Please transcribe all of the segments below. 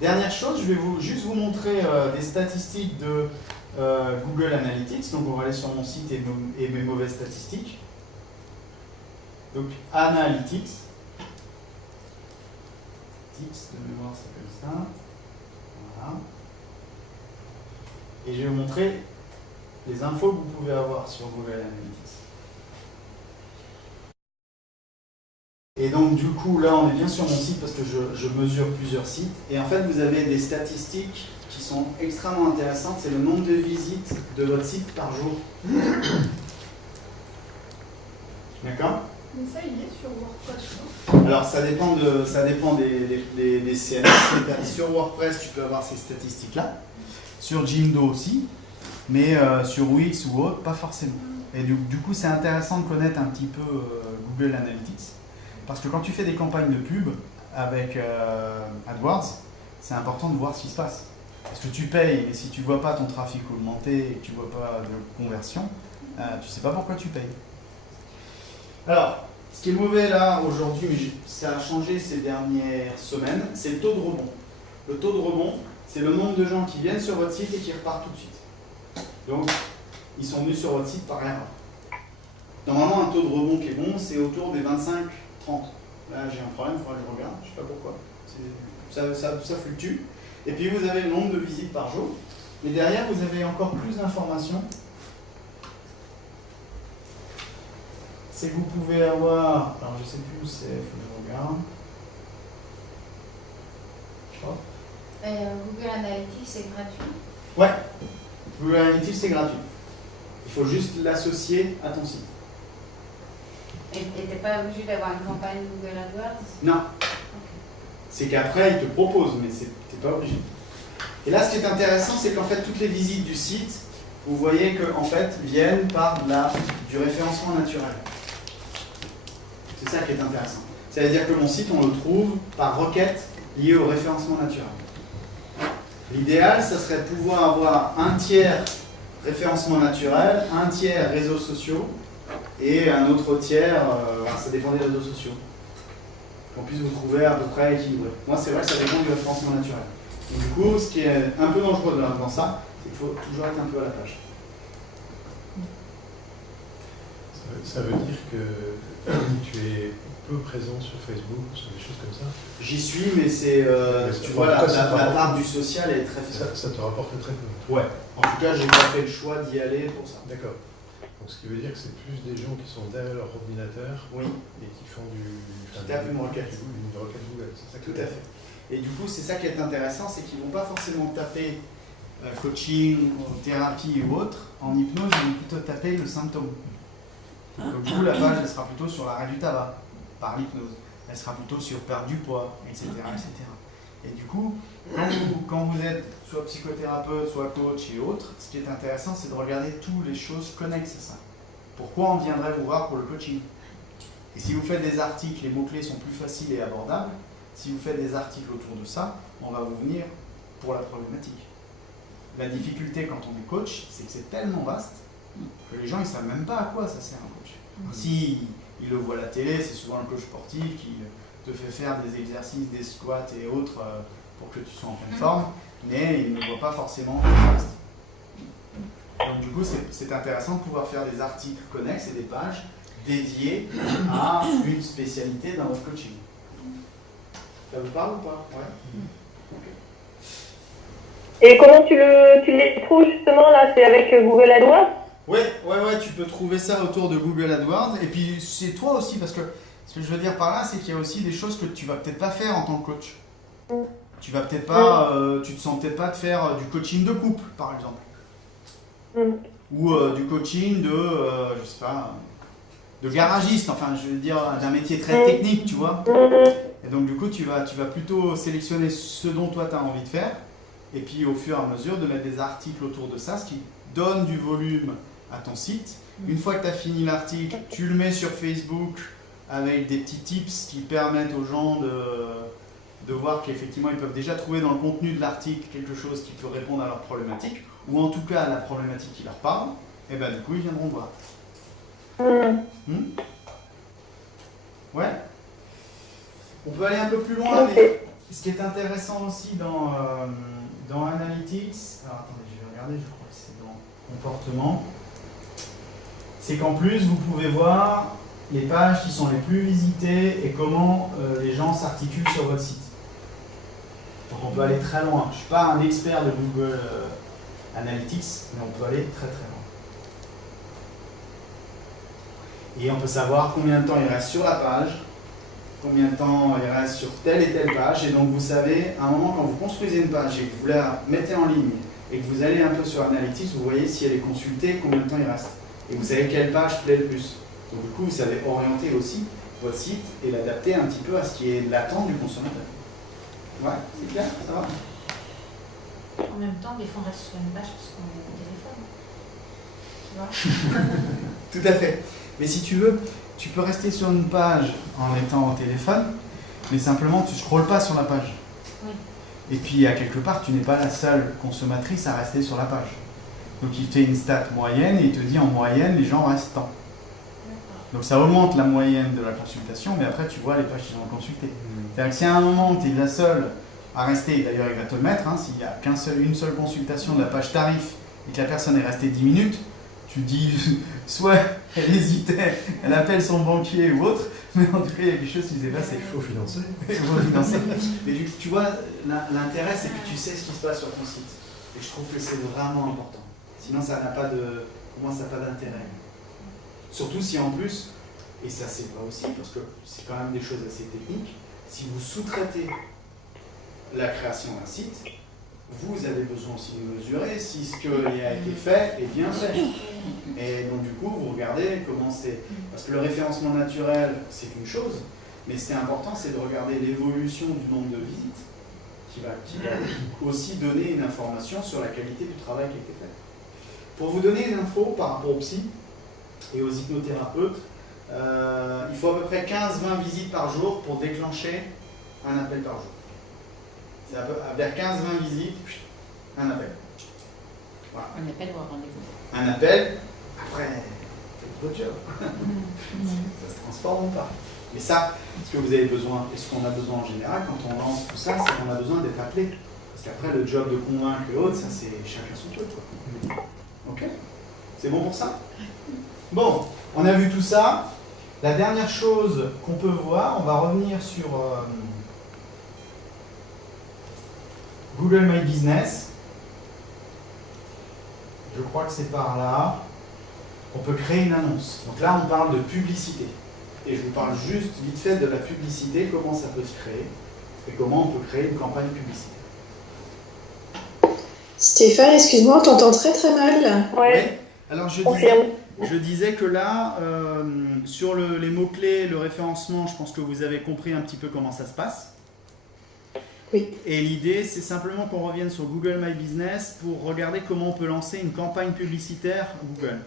Dernière chose, je vais juste vous montrer des statistiques de Google Analytics. Donc on va aller sur mon site et mes mauvaises statistiques. Donc Analytics. De mémoire, ça s'appelle ça. Voilà. Et je vais vous montrer les infos que vous pouvez avoir sur Google Analytics. Et donc du coup, là on est bien sur mon site parce que je mesure plusieurs sites. Et en fait, vous avez des statistiques qui sont extrêmement intéressantes. C'est le nombre de visites de votre site par jour. D'accord ? Mais ça, il est sur WordPress, non ? Alors ça dépend des CMS. Sur WordPress, tu peux avoir ces statistiques-là. Sur Jimdo aussi. Mais sur Wix ou autre, pas forcément. Et du coup, c'est intéressant de connaître un petit peu Google Analytics. Parce que quand tu fais des campagnes de pub avec AdWords, c'est important de voir ce qui se passe. Parce que tu payes, mais si tu ne vois pas ton trafic augmenter et que tu ne vois pas de conversion, tu ne sais pas pourquoi tu payes. Alors, ce qui est mauvais là aujourd'hui, mais ça a changé ces dernières semaines, c'est le taux de rebond. Le taux de rebond, c'est le nombre de gens qui viennent sur votre site et qui repartent tout de suite. Donc, ils sont venus sur votre site par erreur. Normalement, un taux de rebond qui est bon, c'est autour des 25-30. Là, j'ai un problème, il faudra que je regarde, je ne sais pas pourquoi. Ça fluctue. Et puis, vous avez le nombre de visites par jour. Et derrière, vous avez encore plus d'informations. C'est que vous pouvez avoir, alors je ne sais plus où c'est, il faut que je regarde. Google Analytics, c'est gratuit. Ouais, Google Analytics, c'est gratuit. Il faut juste l'associer à ton site. Et tu n'es pas obligé d'avoir une campagne Google AdWords? Non. Okay. C'est qu'après, il te propose, mais tu n'es pas obligé. Et là, ce qui est intéressant, c'est qu'en fait, toutes les visites du site, vous voyez qu'en fait, viennent par du référencement naturel. C'est ça qui est intéressant. Ça veut dire que mon site, on le trouve par requête liée au référencement naturel. L'idéal, ça serait de pouvoir avoir un tiers référencement naturel, un tiers réseaux sociaux et un autre tiers, ça dépend des réseaux sociaux. Qu'on puisse vous trouver à peu près équilibré. Moi, c'est vrai que ça dépend du référencement naturel. Donc, du coup, ce qui est un peu dangereux dans ça, c'est qu'il faut toujours être un peu à la page. Ça veut dire que tu es peu présent sur Facebook, sur des choses comme ça? J'y suis, mais c'est, tu vois, la part du social est très faible. Ça te rapporte très peu? Ouais. En tout cas, j'ai pas fait le choix d'y aller pour ça. D'accord. Donc ce qui veut dire que c'est plus des gens qui sont derrière leur ordinateur, oui, et qui font qui tapent une requête. Une requête Google, c'est ça? Tout à fait. Et du coup, c'est ça qui est intéressant, c'est qu'ils ne vont pas forcément taper coaching, thérapie ou autre. En hypnose, ils vont plutôt taper le symptôme. Donc du coup, la page, elle sera plutôt sur l'arrêt du tabac, par l'hypnose. Elle sera plutôt sur perdre du poids, etc., etc. Et du coup, quand vous êtes soit psychothérapeute, soit coach et autres, ce qui est intéressant, c'est de regarder toutes les choses connexes à ça. Pourquoi on viendrait vous voir pour le coaching? Et si vous faites des articles, les mots-clés sont plus faciles et abordables. Si vous faites des articles autour de ça, on va vous venir pour la problématique. La difficulté quand on est coach, c'est que c'est tellement vaste que les gens ne savent même pas à quoi ça sert un coach. Si ils le voient à la télé, c'est souvent le coach sportif qui te fait faire des exercices, des squats et autres pour que tu sois en pleine forme, mais il ne voit pas forcément le reste. Donc du coup, c'est intéressant de pouvoir faire des articles connexes et des pages dédiées à une spécialité dans votre coaching. Ça vous parle ou pas? Ouais. Okay. Et comment tu les trouves justement là? C'est avec Google AdWords? Ouais, tu peux trouver ça autour de Google AdWords. Et puis c'est toi aussi, parce que ce que je veux dire par là, c'est qu'il y a aussi des choses que tu vas peut-être pas faire en tant que coach. Tu vas peut-être pas, tu te sens peut-être pas de faire du coaching de couple, par exemple. Ou du coaching de, je sais pas, de garagiste, enfin je veux dire d'un métier très technique, tu vois. Et donc du coup tu vas plutôt sélectionner ce dont toi tu as envie de faire, et puis au fur et à mesure de mettre des articles autour de ça, ce qui donne du volume à ton site. Une fois que tu as fini l'article, tu le mets sur Facebook avec des petits tips qui permettent aux gens de voir qu'effectivement ils peuvent déjà trouver dans le contenu de l'article quelque chose qui peut répondre à leur problématique, ou en tout cas à la problématique qui leur parle, et bien du coup ils viendront voir. Ouais. On peut aller un peu plus loin. ce qui est intéressant aussi dans Analytics, alors attendez, je vais regarder, je crois que c'est dans Comportement, c'est qu'en plus, vous pouvez voir les pages qui sont les plus visitées et comment les gens s'articulent sur votre site. Donc on peut aller très loin. Je ne suis pas un expert de Google Analytics, mais on peut aller très très loin. Et on peut savoir combien de temps il reste sur la page, combien de temps il reste sur telle et telle page. Et donc vous savez, à un moment quand vous construisez une page et que vous la mettez en ligne et que vous allez un peu sur Analytics, vous voyez si elle est consultée, combien de temps il reste. Et vous savez quelle page plaît le plus. Donc du coup, vous savez orienter aussi votre site et l'adapter un petit peu à ce qui est l'attente du consommateur. Ouais, c'est clair, ça va? En même temps, des fois, on reste sur une page parce qu'on est au téléphone. Tu vois? Tout à fait. Mais si tu veux, tu peux rester sur une page en étant au téléphone, mais simplement tu ne scrolles pas sur la page. Oui. Et puis à quelque part, tu n'es pas la seule consommatrice à rester sur la page. Donc il fait une stat moyenne et il te dit en moyenne les gens restent tant. Donc ça augmente la moyenne de la consultation, mais après tu vois les pages qu'ils ont consultées. C'est-à-dire que si à un moment tu es la seule à rester, d'ailleurs il va te le mettre, hein, s'il n'y a une seule consultation de la page tarif et que la personne est restée 10 minutes, tu dis soit elle hésitait, elle appelle son banquier ou autre, mais en tout cas il y a quelque chose qui s'est passé. Il faut financer. Il faut financer. Mais tu vois, l'intérêt c'est que tu sais ce qui se passe sur ton site. Et je trouve que c'est vraiment important. Sinon ça n'a pas de, pour moi ça n'a pas d'intérêt. Surtout si en plus, et ça c'est pas aussi, parce que c'est quand même des choses assez techniques, si vous sous-traitez la création d'un site, vous avez besoin aussi de mesurer si ce qui a été fait est bien fait. Et donc du coup, vous regardez comment c'est... Parce que le référencement naturel, c'est une chose, mais c'est important, c'est de regarder l'évolution du nombre de visites, qui va aussi donner une information sur la qualité du travail qui a été fait. Pour vous donner une info par rapport aux psy et aux hypnothérapeutes, il faut à peu près 15-20 visites par jour pour déclencher un appel par jour. C'est vers 15-20 visites, un appel. Voilà. Un appel ou un rendez-vous. Un appel, après, faites votre job. Ça se transforme ou pas. Mais ça, ce que vous avez besoin, et ce qu'on a besoin en général, quand on lance tout ça, c'est qu'on a besoin d'être appelé. Parce qu'après, le job de convaincre et autres, ça c'est chacun son truc. Ok? C'est bon pour ça? Bon, on a vu tout ça. La dernière chose qu'on peut voir, on va revenir sur Google My Business. Je crois que c'est par là. On peut créer une annonce. Donc là, on parle de publicité. Et je vous parle juste vite fait de la publicité, comment ça peut se créer et comment on peut créer une campagne publicitaire. Stéphane, excuse-moi, on t'entend très très mal. Ouais, Alors confirme. je disais que là, sur les mots-clés, le référencement, je pense que vous avez compris un petit peu comment ça se passe. Oui. Et l'idée, c'est simplement qu'on revienne sur Google My Business pour regarder comment on peut lancer une campagne publicitaire Google.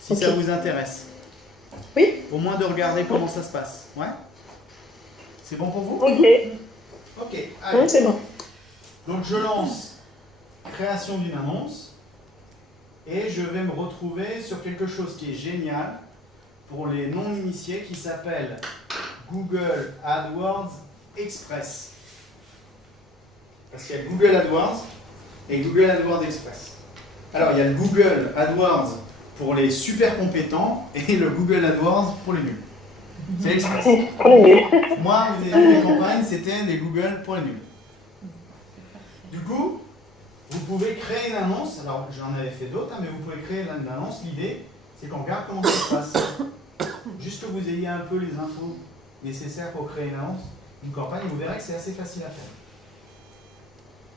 Si ça vous intéresse. Oui. Au moins de regarder comment ça se passe. Ouais? C'est bon pour vous? Ok. Ok, allez. C'est bon. Donc je lance création d'une annonce et je vais me retrouver sur quelque chose qui est génial pour les non-initiés qui s'appelle Google AdWords Express. Parce qu'il y a Google AdWords et Google AdWords Express. Alors il y a le Google AdWords pour les super compétents et le Google AdWords pour les nuls. C'est Express. Pour les nuls. Moi, vous avez vu les campagnes, c'était des Google pour les nuls. Du coup, vous pouvez créer une annonce. Alors, j'en avais fait d'autres, mais vous pouvez créer une annonce. L'idée, c'est qu'on regarde comment ça se passe. Juste que vous ayez un peu les infos nécessaires pour créer une annonce, une campagne, vous verrez que c'est assez facile à faire.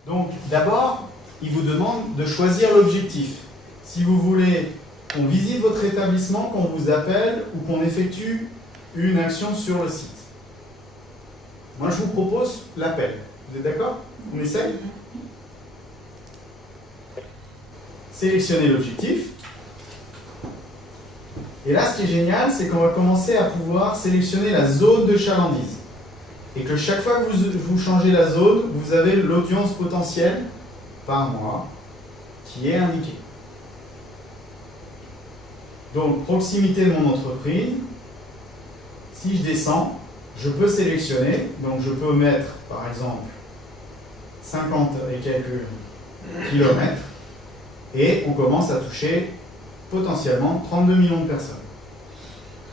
Donc, d'abord, il vous demande de choisir l'objectif. Si vous voulez qu'on visite votre établissement, qu'on vous appelle ou qu'on effectue une action sur le site. Moi, je vous propose l'appel. Vous êtes d'accord? On essaye? Sélectionnez l'objectif. Et là, ce qui est génial, c'est qu'on va commencer à pouvoir sélectionner la zone de chalandise. Et que chaque fois que vous changez la zone, vous avez l'audience potentielle par mois qui est indiquée. Donc, proximité de mon entreprise. Si je descends, je peux sélectionner, donc je peux mettre par exemple 50 et quelques kilomètres, et on commence à toucher potentiellement 32 millions de personnes.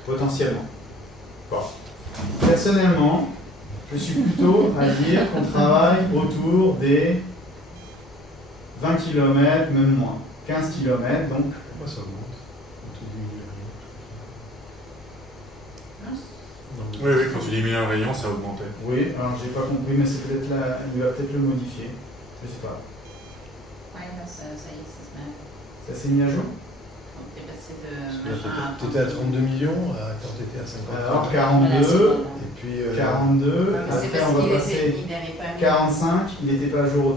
Potentiellement. Bon. Personnellement, je suis plutôt à dire qu'on travaille autour des 20 km, même moins, 15 km, donc... Pourquoi ça augmente quand tu diminues le rayon? Oui, quand tu diminues un rayon, ça augmentait. Oui, alors j'ai pas compris, mais c'est peut-être là, il va peut-être le modifier. Je sais pas. Ouais, ça y est, ça se met. Ça s'est mis à jour? Donc t'es passé de machin Tu étais à 32 millions quand tu étais à 50. Alors 42, Et puis 42, C'est après parce on va qu'il passer n'avait pas mis. 45, il n'était pas à jour au 1,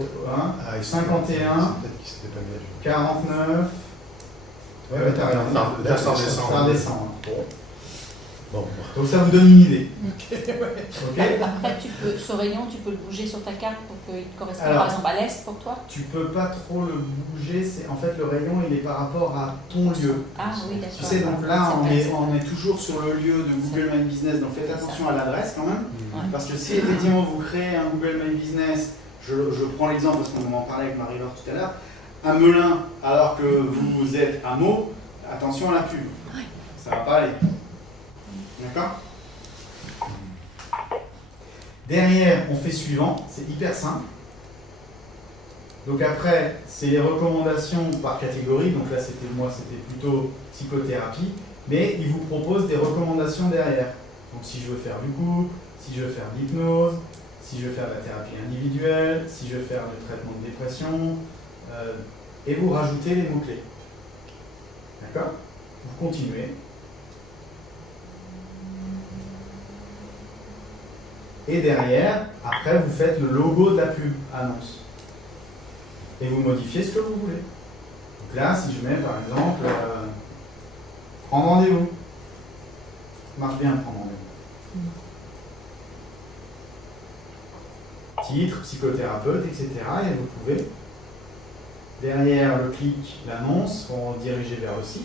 Ah, 51, peut-être qu'il s'était pas mis à jour. 49, Ouais, ouais, t'as rien. Là, ça redescend. Ça redescend. Bon. Donc ça vous donne une idée. Ok. Après, ce rayon, tu peux le bouger sur ta carte pour qu'il corresponde Alors, par exemple à l'est pour toi. Tu peux pas trop le bouger, en fait le rayon il est par rapport à ton lieu. Ah oui, d'accord. Tu sais, donc là C'est vrai, on est toujours sur le lieu de Google My Business, donc faites attention à l'adresse quand même. Ouais. Parce que si effectivement vous créez un Google My Business, je prends l'exemple parce qu'on en parlait avec Marie-Laure tout à l'heure, à Melun alors que vous êtes à Meaux, attention à la pub. Ça va pas aller. D'accord? Derrière, on fait suivant, c'est hyper simple. Donc après, c'est les recommandations par catégorie, donc là c'était plutôt psychothérapie, mais il vous propose des recommandations derrière. Donc si je veux faire du couple, si je veux faire de l'hypnose, si je veux faire de la thérapie individuelle, si je veux faire du traitement de dépression, et vous rajoutez les mots-clés. D'accord? Vous continuez. Et derrière, après, vous faites le logo de la pub annonce. Et vous modifiez ce que vous voulez. Donc là, si je mets par exemple prendre rendez-vous. Ça marche bien prendre rendez-vous. Titre, psychothérapeute, etc. Et vous pouvez, derrière le clic, l'annonce, pour diriger vers le site,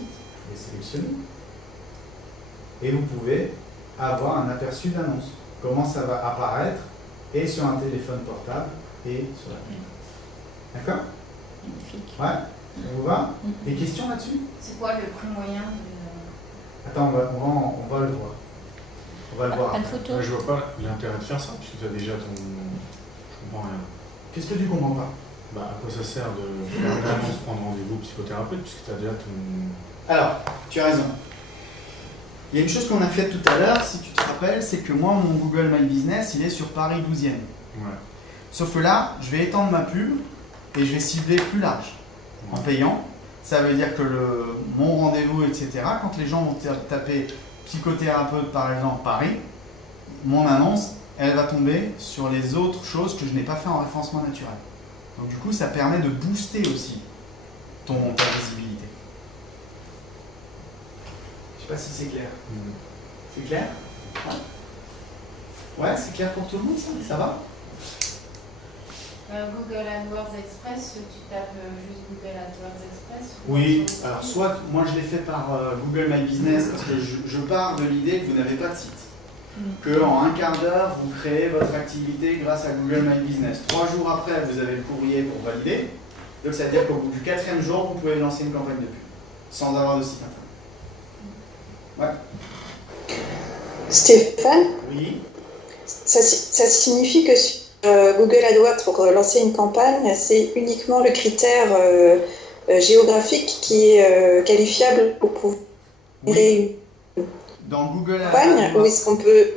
et sélectionner. Et vous pouvez avoir un aperçu d'annonce. Comment ça va apparaître, et sur un téléphone portable, et sur la pub. D'accord? Magnifique. Ouais, ça vous va? Des questions là-dessus? C'est quoi le prix moyen de... Attends, on va le voir. On va le voir. Pas de après. photo. Ouais, je vois pas l'intérêt de faire ça, puisque tu as déjà ton... Je comprends rien. Qu'est-ce que tu comprends pas? Bah, à quoi ça sert de faire une annonce, prendre rendez-vous psychothérapeute, puisque tu as déjà ton... Alors, tu as raison. Il y a une chose qu'on a faite tout à l'heure, si tu te rappelles, c'est que moi, mon Google My Business, il est sur Paris 12e. Ouais. Sauf que là, je vais étendre ma pub et je vais cibler plus large. En payant, ça veut dire que mon rendez-vous, etc., quand les gens vont taper psychothérapeute, par exemple, Paris, mon annonce, elle va tomber sur les autres choses que je n'ai pas fait en référencement naturel. Donc du coup, ça permet de booster aussi ta visibilité. Je sais pas si c'est clair. C'est clair? Ouais, c'est clair pour tout le monde ça? Ça va? Google AdWords Express, tu tapes juste Google AdWords Express? Oui, alors soit moi je l'ai fait par Google My Business parce que je pars de l'idée que vous n'avez pas de site. Qu'en un quart d'heure, vous créez votre activité grâce à Google My Business. 3 jours après, vous avez le courrier pour valider. Donc ça veut dire qu'au bout du 4e jour, vous pouvez lancer une campagne de pub sans avoir de site internet. Ouais. Stéphane, Oui. ça signifie que sur Google AdWords, pour lancer une campagne, c'est uniquement le critère géographique qui est qualifiable pour pouvoir créer une Dans Google campagne, ou est-ce qu'on peut...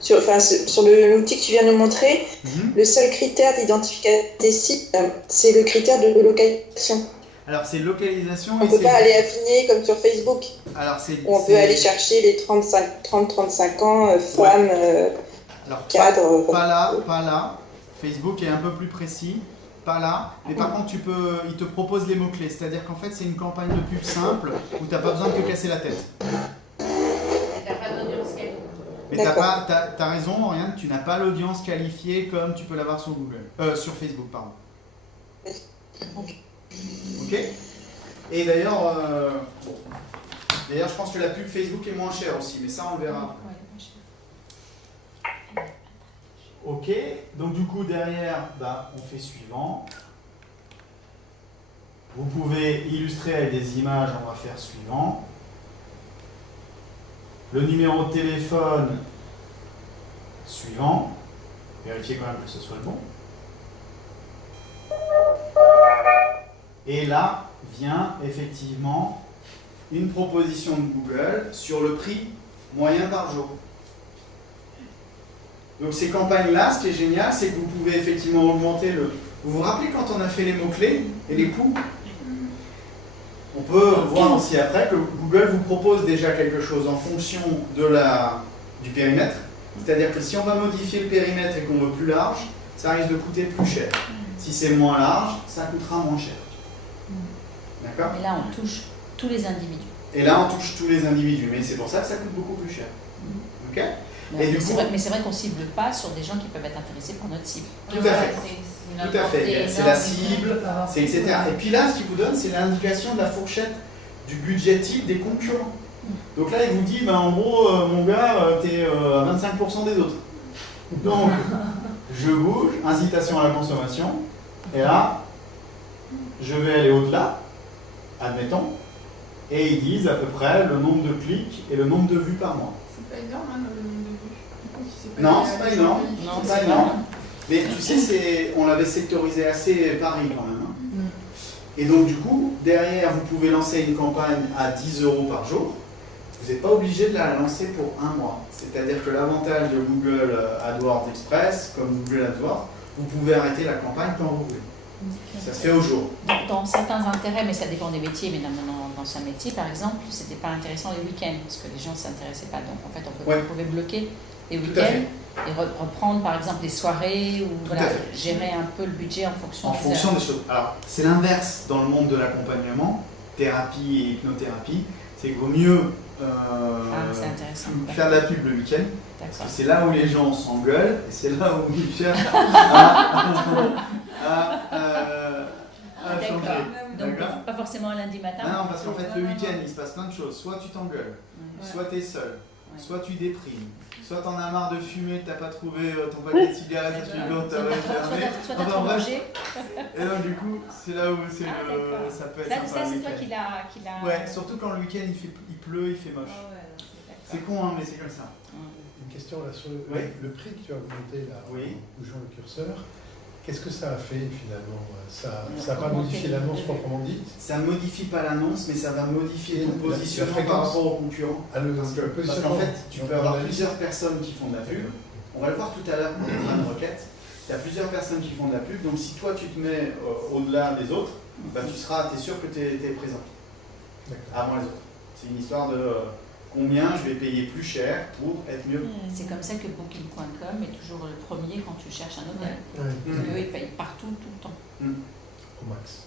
Sur l'outil que tu viens de nous montrer, le seul critère d'identification des sites, c'est le critère de localisation. Alors c'est localisation. On ne peut pas aller affiner comme sur Facebook. Alors c'est. Où on peut aller chercher les 30-35 ans, femmes, Alors, cadres. Pas là. Facebook est un peu plus précis. Pas là. Mais par contre, il te propose les mots-clés. C'est-à-dire qu'en fait, c'est une campagne de pub simple où tu n'as pas besoin de te casser la tête. Et t'as pas d'audience qualifiée. Mais t'as raison, Oriane, tu n'as pas l'audience qualifiée comme tu peux l'avoir sur Google. Sur Facebook, pardon. Ok. Et d'ailleurs, je pense que la pub Facebook est moins chère aussi, mais ça on le verra. OK. Donc du coup, derrière, on fait suivant. Vous pouvez illustrer avec des images, on va faire suivant. Le numéro de téléphone, suivant. Vérifiez quand même que ce soit le bon. Et là vient effectivement une proposition de Google sur le prix moyen par jour. Donc ces campagnes-là, ce qui est génial, c'est que vous pouvez effectivement augmenter le... Vous vous rappelez quand on a fait les mots-clés et les coûts? On peut voir aussi après que Google vous propose déjà quelque chose en fonction du périmètre. C'est-à-dire que si on va modifier le périmètre et qu'on veut plus large, ça risque de coûter plus cher. Si c'est moins large, ça coûtera moins cher. D'accord? Et là, on touche tous les individus. Et là, on touche tous les individus, mais c'est pour ça que ça coûte beaucoup plus cher. Ok? Mais c'est vrai qu'on ne cible pas sur des gens qui peuvent être intéressés par notre cible. Tout à fait. Tout à fait. C'est la cible, c'est etc. Et puis là, ce qu'il vous donne, c'est l'indication de la fourchette du budget type des concurrents. Donc là, il vous dit, en gros, mon gars, t'es à 25% des autres. Donc, je bouge, incitation à la consommation, et là, je vais aller au-delà, admettons, et ils disent à peu près le nombre de clics et le nombre de vues par mois. C'est pas énorme, le nombre de vues. Non, c'est pas énorme. C'est pas énorme. Mais tu sais, on l'avait sectorisé assez pareil quand même. Et donc du coup, derrière, vous pouvez lancer une campagne à 10 € par jour. Vous n'êtes pas obligé de la lancer pour un mois. C'est-à-dire que l'avantage de Google AdWords Express, comme Google AdWords, vous pouvez arrêter la campagne quand vous voulez. Ça se fait au jour. Dans certains intérêts, mais ça dépend des métiers, mais dans ce métier, par exemple, c'était pas intéressant les week-ends, parce que les gens ne s'intéressaient pas. Donc en fait, on pouvait bloquer les week-ends et reprendre par exemple des soirées ou gérer un peu le budget en fonction des choses. Alors, c'est l'inverse dans le monde de l'accompagnement, thérapie et hypnothérapie. C'est qu'il vaut mieux faire de la pub le week-end, parce que c'est là où les gens s'engueulent et c'est là où ils cherchent à changer. Donc pas forcément un lundi matin. Non, parce qu'en fait le week-end il se passe plein de choses. Soit tu t'engueules, soit tu es seul, soit tu déprimes, soit t'en as marre de fumer, t'as pas trouvé ton paquet de cigarettes, tu t'as fermé. Soit t'as trop mangé. Et donc du coup, c'est là où ça peut être sympa. Ça c'est toi qui l'a... Ouais, surtout quand le week-end il pleut, il fait moche. C'est con hein, mais c'est comme ça. Une question là sur le prix que tu as augmenté là, en bougeant le curseur. Qu'est-ce que ça a fait finalement? Ça n'a pas modifié l'annonce proprement dite? Ça ne modifie pas l'annonce, mais ça va modifier ton positionnement par rapport aux concurrents. Parce qu'en fait, tu peux avoir plusieurs personnes qui font de la pub. On va le voir tout à l'heure pour une requête. Il y a plusieurs personnes qui font de la pub. Donc si toi tu te mets au-delà des autres, tu es sûr que tu es présent avant les autres. C'est une histoire de combien je vais payer plus cher pour être mieux. C'est comme ça que Booking.com est toujours le premier quand tu cherches un hôtel. Parce qu'eux, ils payent partout, tout le temps. Au max.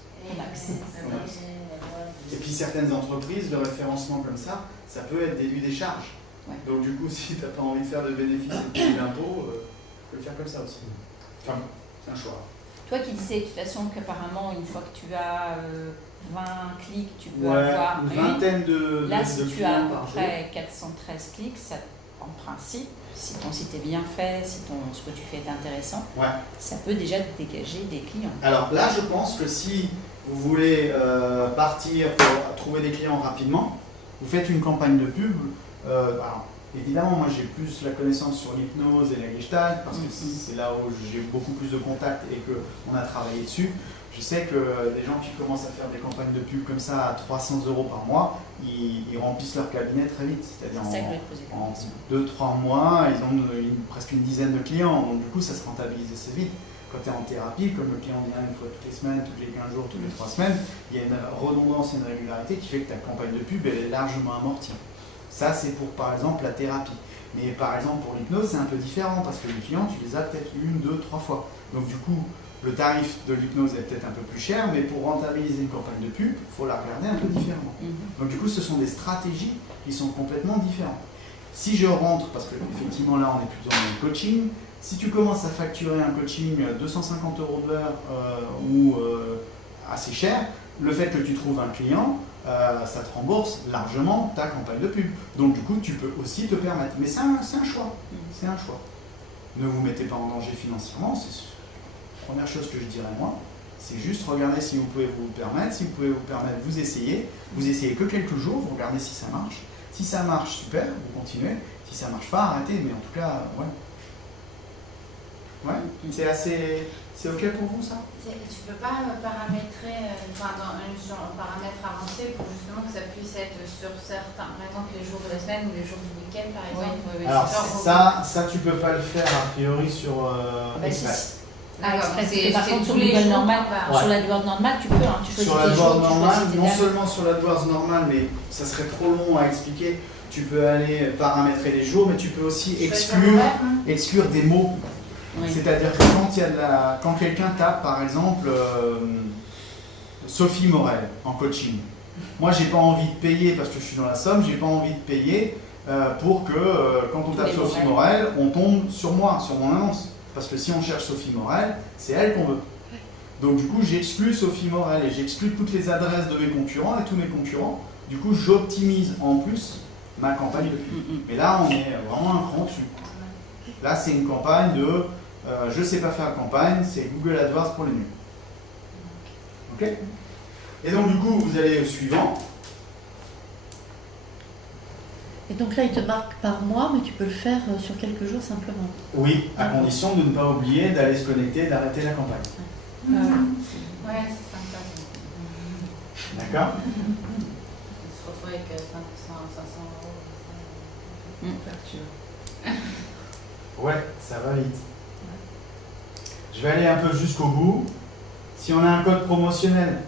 Et puis certaines entreprises, le référencement comme ça peut être déduit des charges. Donc du coup, si tu n'as pas envie de faire de bénéfices et de payer l'impôt, tu peux le faire comme ça aussi. Enfin, c'est un choix. Toi qui disais de toute façon qu'apparemment, une fois que tu as 20 clics, tu peux avoir une vingtaine de là, si tu as à peu près près 413 clics, ça, en principe, si ton site est bien fait, si ce que tu fais est intéressant, ça peut déjà dégager des clients. Alors là, je pense que si vous voulez partir pour trouver des clients rapidement, vous faites une campagne de pub. Alors, évidemment, moi j'ai plus la connaissance sur l'hypnose et la gestalt parce que c'est là où j'ai beaucoup plus de contacts et qu'on a travaillé dessus. Je sais que des gens qui commencent à faire des campagnes de pub comme ça à 300 € par mois, ils remplissent leur cabinet très vite. C'est-à-dire en 2-3 mois, ils ont presque une dizaine de clients. Donc du coup, ça se rentabilise assez vite. Quand tu es en thérapie, comme le client vient une fois toutes les semaines, tous les 15 jours, toutes les 3 semaines, il y a une redondance et une régularité qui fait que ta campagne de pub elle est largement amortie. Ça, c'est pour, par exemple, la thérapie. Mais par exemple, pour l'hypnose, c'est un peu différent parce que les clients, tu les as peut-être 1, 2, 3 fois. Donc du coup, le tarif de l'hypnose est peut-être un peu plus cher, mais pour rentabiliser une campagne de pub, il faut la regarder un peu différemment. Donc du coup, ce sont des stratégies qui sont complètement différentes. Si je rentre, parce qu'effectivement là, on est plutôt dans le coaching, si tu commences à facturer un coaching 250 € de l'heure ou assez cher, le fait que tu trouves un client, ça te rembourse largement ta campagne de pub. Donc du coup, tu peux aussi te permettre. Mais c'est un choix. C'est un choix. ne vous mettez pas en danger financièrement, c'est la première chose que je dirais moi. C'est juste regarder si vous pouvez vous permettre. Si vous pouvez vous permettre, vous essayez. Vous essayez que quelques jours, vous regardez si ça marche. Si ça marche, super, vous continuez. Si ça marche pas, arrêtez. Mais en tout cas, ouais. Ouais, c'est ok pour vous ça? Tu peux pas paramétrer dans un paramètre avancé pour justement que ça puisse être sur certains, par exemple les jours de la semaine ou les jours du week-end par exemple. Oui. Alors ça tu peux pas le faire a priori sur Express. Par contre, sur l'AdWords normal, sur l'AdWords normal, tu peux. Hein, tu sur l'AdWords normal, non seulement sur l'AdWords normal, mais ça serait trop long à expliquer. Tu peux aller paramétrer les jours, mais tu peux aussi exclure des mots. Oui. C'est-à-dire que quand quelqu'un tape, par exemple, Sophie Morel en coaching, moi j'ai pas envie de payer parce que je suis dans la somme, j'ai pas envie de payer pour que quand on tape Sophie Morel, on tombe sur moi, sur mon annonce. Parce que si on cherche Sophie Morel, c'est elle qu'on veut. Donc du coup, j'exclus Sophie Morel et j'exclus toutes les adresses de mes concurrents et tous mes concurrents. Du coup, j'optimise en plus ma campagne de pub. Mais là, on est vraiment un cran dessus. Là, c'est une campagne de je ne sais pas faire de campagne, c'est Google AdWords pour les nuls. Ok? Et donc du coup, vous allez au suivant. Et donc là, il te marque par mois, mais tu peux le faire sur quelques jours simplement. Oui, à condition de ne pas oublier d'aller se connecter et d'arrêter la campagne. Ouais, c'est sympa. D'accord? On se retrouve avec 500 €. Ouais, ça va vite. Je vais aller un peu jusqu'au bout. Si on a un code promotionnel,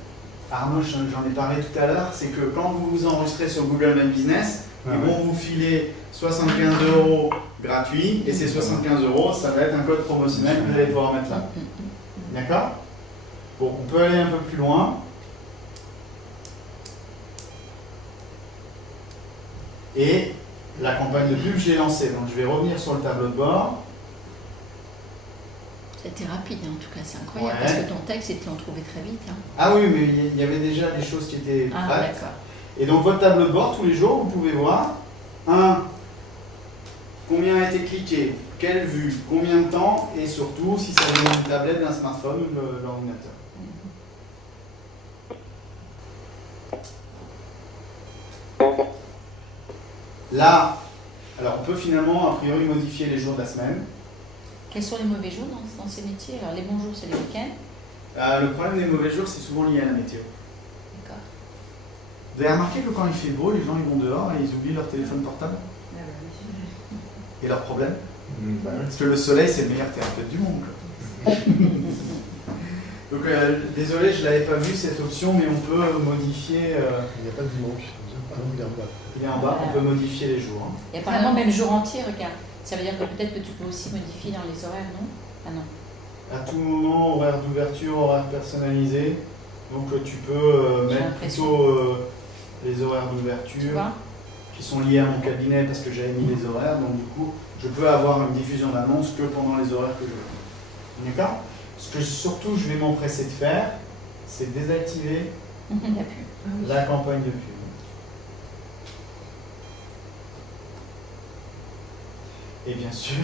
Arnaud, j'en ai parlé tout à l'heure, c'est que quand vous vous enregistrez sur Google My Business, ils vont vous filer 75 € gratuits, et ces 75 €, ça va être un code promotionnel que vous allez pouvoir mettre là. D'accord? Bon, on peut aller un peu plus loin. Et la campagne de pub, je l'ai lancée. Donc je vais revenir sur le tableau de bord. C'était rapide, hein, en tout cas, c'est incroyable, parce que ton texte était trouvé très vite. Hein. Ah oui, mais il y avait déjà des choses qui étaient prêtes. Ah, d'accord. Et donc votre tableau de bord, tous les jours, vous pouvez voir combien a été cliqué, quelle vue, combien de temps, et surtout si ça vient d'une tablette, d'un smartphone ou de l'ordinateur. Là, alors on peut finalement, a priori, modifier les jours de la semaine. Quels sont les mauvais jours dans ces métiers? Alors les bons jours, c'est les week-ends. Le problème des mauvais jours, c'est souvent lié à la météo. D'accord. Vous avez remarqué que quand il fait beau, les gens ils vont dehors et ils oublient leur téléphone portable? Et leurs problèmes? Parce que le soleil, c'est le meilleur thérapeute du monde. Donc désolé, je ne l'avais pas vu cette option, mais on peut modifier... Il n'y a pas de dimanche. Il est en bas. Il est en bas, on peut modifier les jours. Et apparemment, même jour entier, regarde. Ça veut dire que peut-être que tu peux aussi modifier dans les horaires, non? Ah non. À tout moment, horaire d'ouverture, horaire personnalisé. Donc tu peux mettre plutôt les horaires d'ouverture qui sont liés à mon cabinet parce que j'avais mis les horaires. Donc du coup, je peux avoir une diffusion d'annonces que pendant les horaires que je veux. D'accord? Ce que surtout je vais m'empresser de faire, c'est désactiver la campagne de pub. Et bien sûr,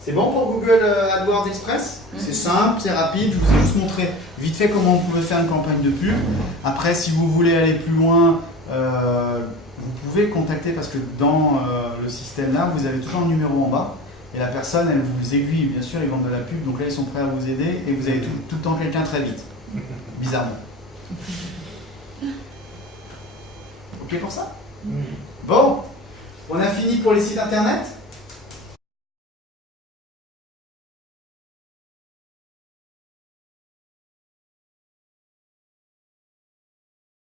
c'est bon pour Google AdWords Express? C'est simple, c'est rapide, je vous ai juste montré vite fait comment on pouvait faire une campagne de pub. Après, si vous voulez aller plus loin, vous pouvez le contacter parce que dans le système là, vous avez toujours un numéro en bas et la personne, elle vous aiguille, bien sûr, ils vendent de la pub, donc là ils sont prêts à vous aider et vous avez tout le temps quelqu'un très vite, bizarrement. Ok pour ça? Bon, on a fini pour les sites internet.